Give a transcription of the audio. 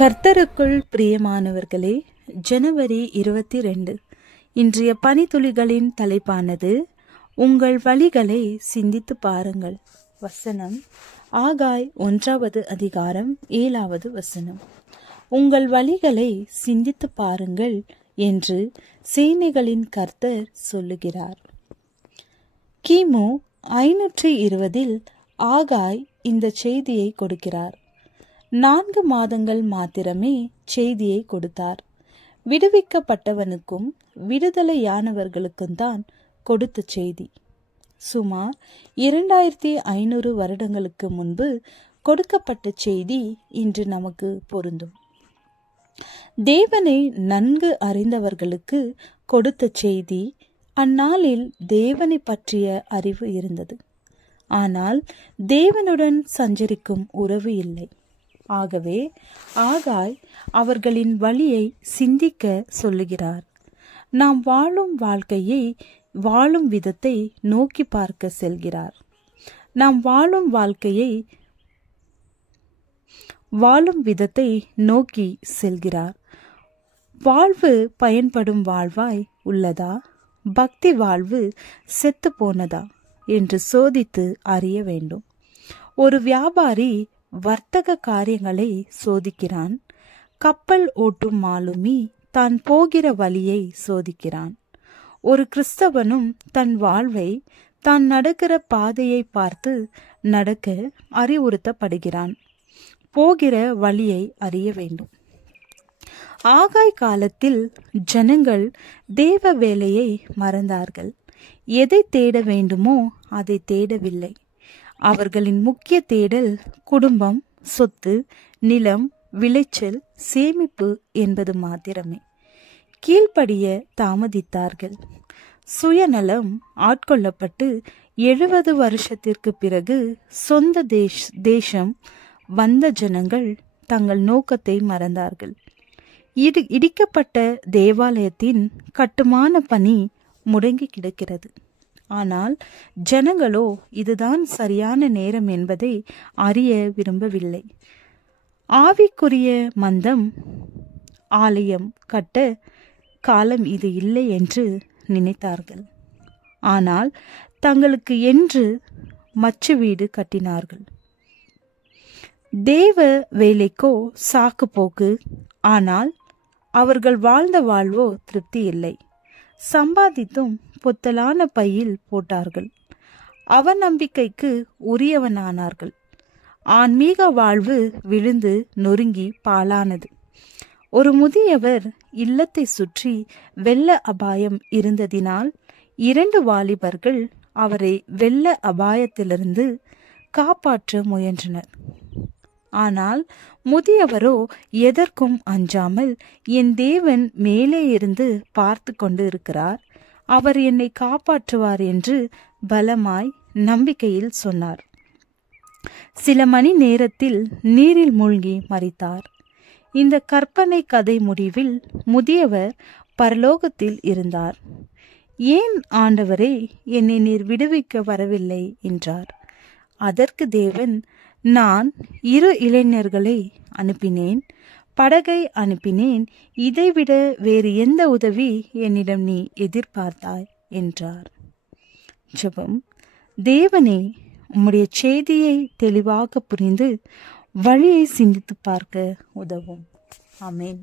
கர்த்தருக்குள் பிரியமானவர்களே, ஜனவரி 22 இன்றைய பனித்துளிகளின் தலைப்பானது உங்கள் வழிகளை சிந்தித்து பாருங்கள். வசனம் ஆகாய் 1வது அதிகாரம் 7வது வசனம். உங்கள் வழிகளை சிந்தித்து பாருங்கள் என்று சேனைகளின் கர்த்தர் சொல்லுகிறார். கிமு 520 ஆகாய் இந்த செய்தியை கொடுக்கிறார். 4 மாதங்கள் மாத்திரமே செய்தியை கொடுத்தார். விடுவிக்கப்பட்டவனுக்கும் விடுதலையானவர்களுக்கும் தான் கொடுத்த செய்தி. சுமார் 2500 வருடங்களுக்கு முன்பு கொடுக்கப்பட்ட செய்தி இன்று நமக்கு பொருந்தும். தேவனை நன்கு அறிந்தவர்களுக்கு கொடுத்த செய்தி. அந்நாளில் தேவனை பற்றிய அறிவு இருந்தது. ஆனால் தேவனுடன் சஞ்சரிக்கும் உறவு இல்லை. ஆகவே ஆகாய் அவர்களின் வழியை சிந்திக்க சொல்லுகிறார். நாம் வாழும் வாழ்க்கையை வாழும் விதத்தை நோக்கி பார்க்க செல்கிறார். நாம் வாழும் வாழ்க்கையை வாழும் விதத்தை நோக்கி செல்கிறார். வாழ்வு பயன்படும் வாழ்வாய் உள்ளதா, பக்தி வாழ்வு செத்து போனதா என்று சோதித்து அறிய வேண்டும். ஒரு வியாபாரி வர்த்தக காரியங்களை சோதிக்கிறான். கப்பல் ஓட்டும் மாலுமி தான் போகிற வழியை சோதிக்கிறான். ஒரு கிறிஸ்தவனும் தன் வாழ்வை தான் நடக்கிற பாதையை பார்த்து நடக்க அறிவுறுத்தப்படுகிறான். போகிற வழியை அறிய வேண்டும். ஆகாய் காலத்தில் ஜனங்கள் தேவ வேலையை மறந்தார்கள். எதை தேட வேண்டுமோ அதை தேடவில்லை. அவர்களின் முக்கிய தேடல் குடும்பம், சொத்து, நிலம், விளைச்சல், சேமிப்பு என்பது மாத்திரமே. கீழ்ப்படிய தாமதித்தார்கள். சுயநலம் ஆட்கொள்ளப்பட்டு 70 வருஷத்திற்கு பிறகு சொந்த தேசம் வந்த ஜனங்கள் தங்கள் நோக்கத்தை மறந்தார்கள். இடிக்கப்பட்ட தேவாலயத்தின் கட்டுமான பணி முடங்கி கிடக்கிறது. ஆனால் ஜனங்களோ இதுதான் சரியான நேரம் என்பதை அறிய விரும்பவில்லை. ஆவிக்குரிய மந்தம் ஆலயம் கட்ட காலம் இது இல்லை என்று நினைத்தார்கள். ஆனால் தங்களுக்கு என்று மச்சு வீடு கட்டினார்கள். தேவ வேலைக்கோ சாக்கு போக்கு. ஆனால் அவர்கள் வாழ்ந்த வாழ்வோ திருப்தி இல்லை. சம்பாதித்தும் பொத்தலான பையில் போட்டார்கள். அவநம்பிக்கைக்கு உரியவனானார்கள். ஆன்மீக வாழ்வு விழுந்து நொறுங்கி பாழானது. ஒரு முதியவர் இல்லத்தை சுற்றி வெள்ள அபாயம் இருந்ததினால் 2 வாலிபர்கள் அவரை வெள்ள அபாயத்திலிருந்து காப்பாற்ற முயன்றனர். ஆனால் முதியவரோ எதற்கும் அஞ்சாமல், என் தேவன் மேலே இருந்து பார்த்து கொண்டு இருக்கிறார், அவர் என்னை காப்பாற்றுவார் என்று பலமாய் நம்பிக்கையில் சொன்னார். சில மணி நேரத்தில் நீரில் மூழ்கி மரித்தார். இந்த கற்பனை கதை முடிவில் முதியவர் பரலோகத்தில் இருந்தார். ஏன் ஆண்டவரே, என்னை நீர் விடுவிக்க வரவில்லை என்றார். அதற்கு தேவன், நான் 2 இளைஞர்களை அனுப்பினேன், படகை அனுப்பினேன், இதைவிட வேறு எந்த உதவி என்னிடம் நீ எதிர்பார்த்தாய் என்றார். ஜெபம். தேவனே, உம்முடைய செய்தியை தெளிவாக புரிந்து வழியை சிந்தித்து பார்க்க உதவும். ஆமென்.